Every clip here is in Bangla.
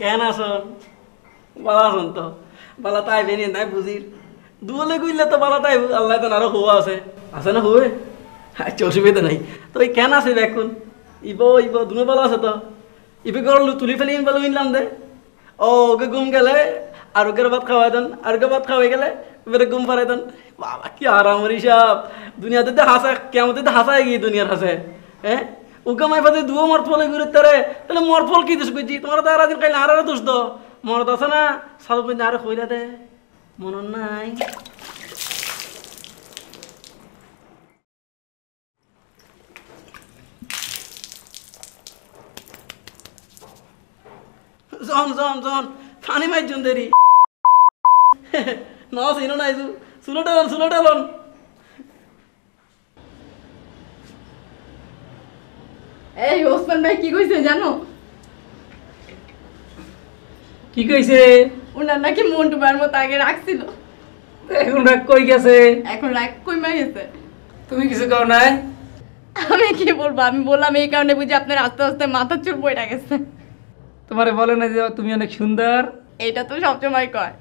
কেন আসন বালা আসন তো বালা তাই বেনি তাই বুঝির দুলে গুইলে তো বালা তাই আল্লাহ তো আরো হুয়া আছে না হুয়ে আচ্ছা অসুবিধা নাই তো ওই কেন আছে এখন ইব দুনো বালা আছে তো ইবে করলু তুলি ফেলি বলে মিললাম দে ও ওকে ঘুম গেলে আর ওকে ভাত খাওয়াই দেন আর ওকে ভাত খাওয়াই গেলে এবারে ঘুম পাড়াই দেন বাবা কি আরাম হিসাব দুনিয়াতে তো হাসা কেমন হাসায় গিয়ে দুনিয়ার হাসে হ্যাঁ ওকে মাই পাতে দুও মর ফলে ঘুরে তারে তাহলে মর ফল কি দোষ করছি তোমার তো আর দিন খাইলে আর দোষ দো মরত আছে না সাধু কিন্তু আরে কইরা দে মন নাই জন পানি মাইজন দেরি না সিনো নাই সুলোটালন এই ওসমান ভাই কি কইছে জানো? কি কইছে? ওনার নাকি মন্টু ভাইয়ের মতো আগে রাখছিল, এখন রাগ কই গেছে? এখন রাগ কইমা গেছে। তুমি কিছু কও নাই? আমি কি বলবো, আমি বললাম এই কারণে বুঝি আপনার আস্তে আস্তে মাথার চুল পড়ে গেছে। তোমারে বলে না যে তুমি অনেক সুন্দর? এটা তো সবসময় কয়।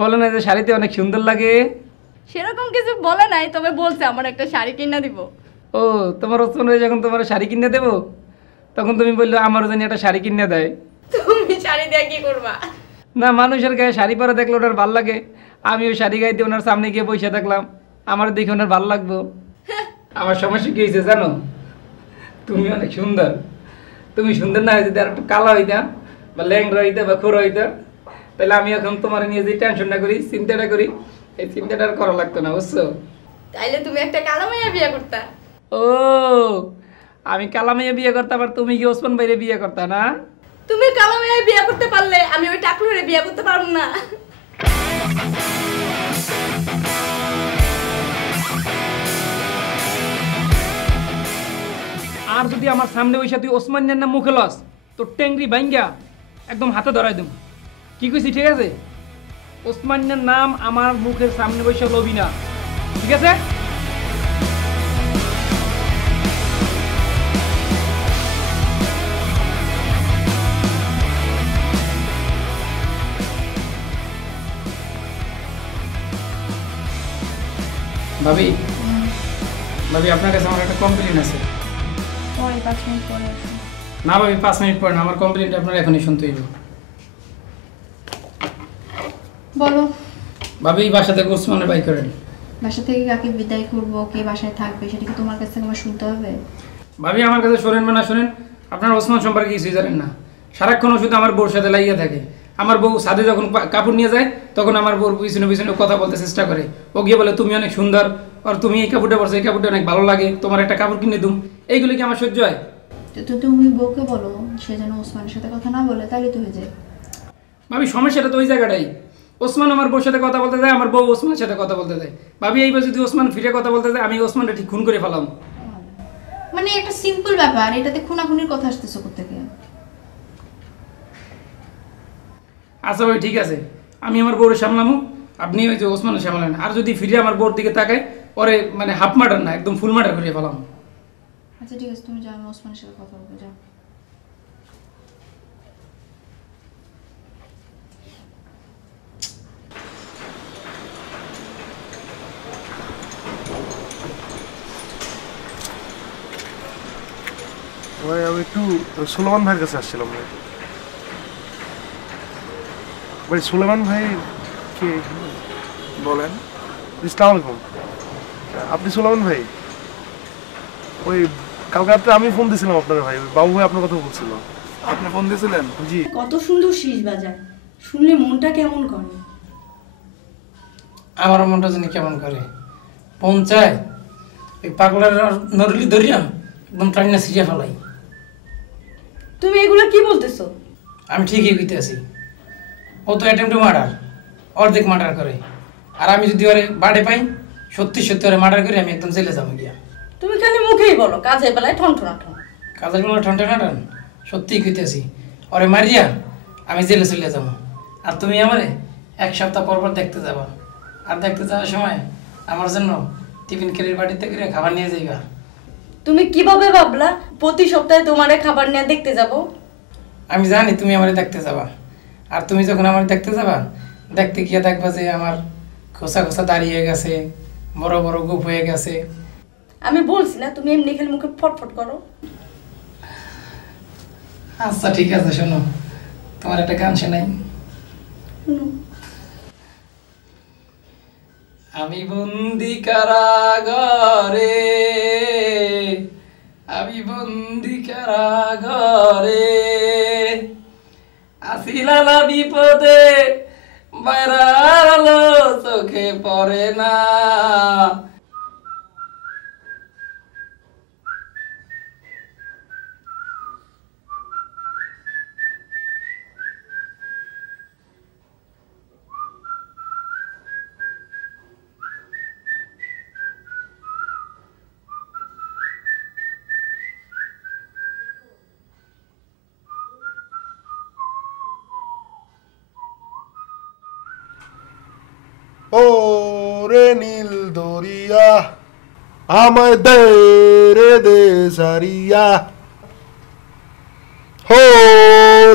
বলে না যে শাড়িতে অনেক সুন্দর লাগে? সেরকম কিছু বলে নাই, তবে বলছে আমার একটা শাড়ি কিনা দিব। ও তোমার ওসমান ভাই যখন তোমার শাড়ি কিনে দেবো তখন তুমি বললো আমারও জানি একটা শাড়ি কিনে দেয়। তুমি শাড়ি দিয়ে কি করবা? না, মানুষের গায়ে শাড়ি পরে দেখলে ওনার ভাল লাগে, আমি ওই শাড়ি গাইতে ওনার সামনে গিয়ে বসে থাকলাম, আমার দেখে ওনার ভাল লাগবো। আমার সমস্যা কি হয়েছে জানো? তুমি অনেক সুন্দর, তুমি সুন্দর না হইতে আর একটু কালা হইতা বা ল্যাংরা হইতা বা খোর হইতা, তাহলে আমি এখন তোমার নিয়ে যে টেনশনটা করি, চিন্তাটা করি, এই চিন্তাটা আর করা লাগতো না, বুঝছো? তাইলে তুমি একটা কালো মাইয়া বিয়ে করতা। ও আমি কালা মেয়ে বিয়ে করতাম আর তুমি কি ওসমান ভাইরে বিয়ে করতা না? তুমি কালো মাইয়া বিয়ে করতে পারলে আমি ওই টাকলুরে বিয়ে করতে পারবো না। আর যদি আমার সামনে বসে তুই ওসমানের নাম মুখে লস তো টেংরি ভাঙ্গা একদম হাতে ধরাই দেব। কি কইছি ঠিক আছে? ওসমানের নাম আমার মুখের সামনে বসে লবি না, ঠিক আছে? ভাবি ভাবি আপনার কাছে আমার একটা কমপ্লেন আছে। না ভাবি 5 মিনিট পরে না, আমার কমপ্লেনটা আপনার এখনই শুনতে হইব। বলো। ভাবি বাসা থেকে ওসমানের বাই করেন। বাসা থেকে কাকে বিদায় করবো, কে বাসায় থাকবে সেটা কি তোমার কাছ থেকে আমার শুনতে হবে? ভাবি আমার কাছে শোনেন বা না শোনেন, আপনার ওসমান সম্পর্কে কিছুই জানেন না। সারাক্ষণ শুধু আমার বউর সাথে লাগিয়ে থাকে। আমার বউ ছাদে যখন কাপড় নিয়ে যায় তখন আমার বউর পিছনে পিছনে কথা বলতে চেষ্টা করে। ও গিয়ে বলে তুমি অনেক সুন্দর, আর তুমি এই কাপড়টা পরছো, এই কাপড়টা অনেক ভালো লাগে, তোমার একটা কাপড় কিনে দুম। এইগুলি কি আমার সহ্য হয়? তো তুমি বউকে বলো সে যেন ওসমানের সাথে কথা না বলে, তাহলে তো হয়ে যায়। ভাবি সমস্যাটা তো ওই জায়গাটাই, ওসমান আমার বউর সাথে কথা বলতে যায়, আমার বউ ওসমানের সাথে কথা বলতে যায়। ভাবি এইবার যদি ওসমান ফিরে কথা বলতে যায় আমি ওসমানটা ঠিক খুন করে ফেলাম। মানে একটা সিম্পল ব্যাপার, এটাতে খুনাখুনির কথা আসতেছে কোত্থেকে? আচ্ছা ভাই ঠিক আছে, আমি আমার বউরে সামলামো, আপনি ওই যে ওসমানের সামলান। আর যদি ফিরে আমার বউর দিকে তাকায় পরে মানে হাফ মার্ডার না একদম ফুল মার্ডার করে ফেলাম। আচ্ছা ঠিক আছে, তুমি যাও, আমি ওসমানের সাথে কথা বলবো, যাও। ভাই আমি একটু সুলেমান ভাইয়ের কাছে আসছিলাম ভাই। ভাই সুলেমান ভাই কে বলেন? আসসালামু আলাইকুম। আপনি সুলেমান ভাই? ওই কালকে রাত্রে আমি ফোন দিয়েছিলাম আপনার ভাই, ওই বাবু ভাই আপনার কথা বলছিল। আপনি ফোন দিয়েছিলেন? জি। কত সুন্দর শীষ বাজায়, শুনলে মনটা কেমন করে। আমার মনটা জানি কেমন করে, পঞ্চায় ওই পাগলার নরলি ধরিয়া একদম টাইনা সিরিয়া ফেলাই। তুমি এগুলো কি বলতেছো? আমি ঠিকই কইতে আছি, ও তো অ্যাটেম্প টু মার্ডার, অর্ধেক মার্ডার করে। আর আমি যদি ওরে বাড়ে পাই সত্যি সত্যি ওরে মার্ডার করে আমি একদম জেলে যাবো গিয়া। তুমি খালি মুখেই বলো, কাজে বেলায় ঠনঠনা ঠন। কাজের বেলা ঠনটা নাটান, সত্যিই কইতে আছি ওরে মারিয়া আমি জেলে চলে যাবো। আর তুমি আমারে 1 সপ্তাহ পর পর দেখতে যাবা, আর দেখতে যাওয়ার সময় আমার জন্য টিফিন কেরির বাড়িতে করে খাবার নিয়ে যাইবা। তুমি কিভাবে ভাবলা প্রতি সপ্তাহে তোমারে খাবার নিয়ে দেখতে যাব? আমি জানি তুমি আমারে দেখতে যাবা, আর তুমি যখন আমার দেখতে যাবা, দেখতে গিয়ে দেখবা যে আমার খোসা খোসা দাঁড়িয়ে গেছে, বড় বড় গোপ হয়ে গেছে। আমি বলছি না তুমি এমনি খালি মুখে ফটফট করো। আচ্ছা ঠিক আছে, শোনো তোমার একটা গান শোনাই। আমি বন্দি কারাগারে, আমি বন্দি কারাগারে, আসিলালা বিপদে, বাইরার আলো চোখে পড়ে না। ও রে নীল দরিয়া আমায় দে রে দে সারিয়া, হো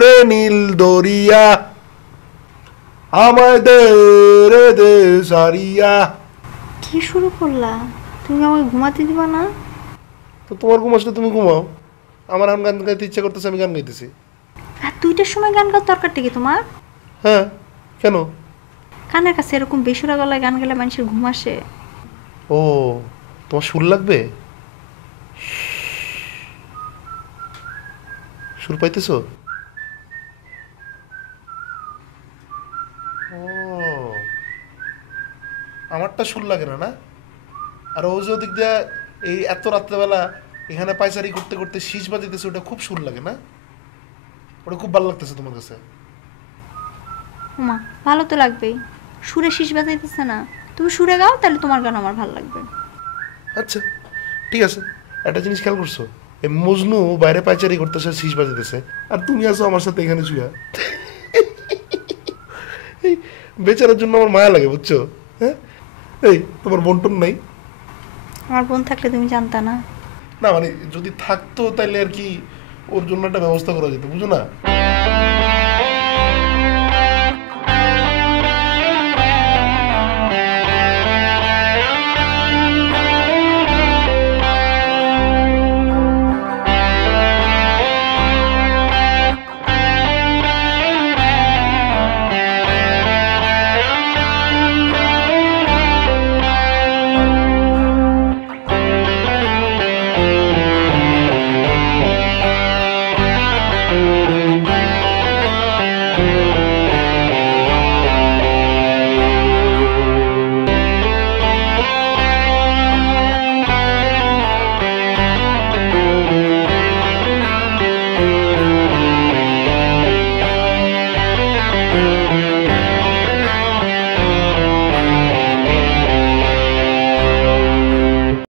রে নীল দরিয়া আমায় দে রে দে সারিয়া। কি শুরু করলা? তুমি আমাকে ঘুমাতে দিবা না? তো তোমার ঘুম আসলে তুমি ঘুমাও, আমার এখন গান গাইতে ইচ্ছা করতেছে, আমি গান গাইতেছি। আর 2টার সময় গান গাওয়ার দরকারটা কি তোমার? হ্যাঁ কেন? কানের কাছে এরকম বেসুরা গলায় গান গেলে মানুষের ঘুম আসে। ও তোমার সুর লাগবে? সুর পাইতেছো? ও আমারটা সুর লাগে না, না? আর ও যে ওদিক দিয়ে এই এত রাত্রেবেলা এখানে পায়চারি করতে করতে শীষ বাজিতেছে, ওটা খুব সুর লাগে না? ওটা খুব ভালো লাগতেছে তোমার কাছে? ওমা ভালো তো লাগবেই, সুরে শীষ বাজাইতেছে না, তুমি সুরে গাও তাহলে তোমার গান আমার ভালো লাগবে। আচ্ছা ঠিক আছে, একটা জিনিস খেয়াল করছো? এই মজনু বাইরে পায়চারি করতেছে, শীষ বাজিতেছে, আর তুমি আছো আমার সাথে এখানে শুয়া। এই বেচারার জন্য আমার মায়া লাগে, বুঝছো? হ্যাঁ, এই তোমার বন্টন নাই? আমার বোন থাকলে তুমি জানতা না? না মানে যদি থাকতো তাহলে আর কি ওর জন্য একটা ব্যবস্থা করা যেত, বুঝো না?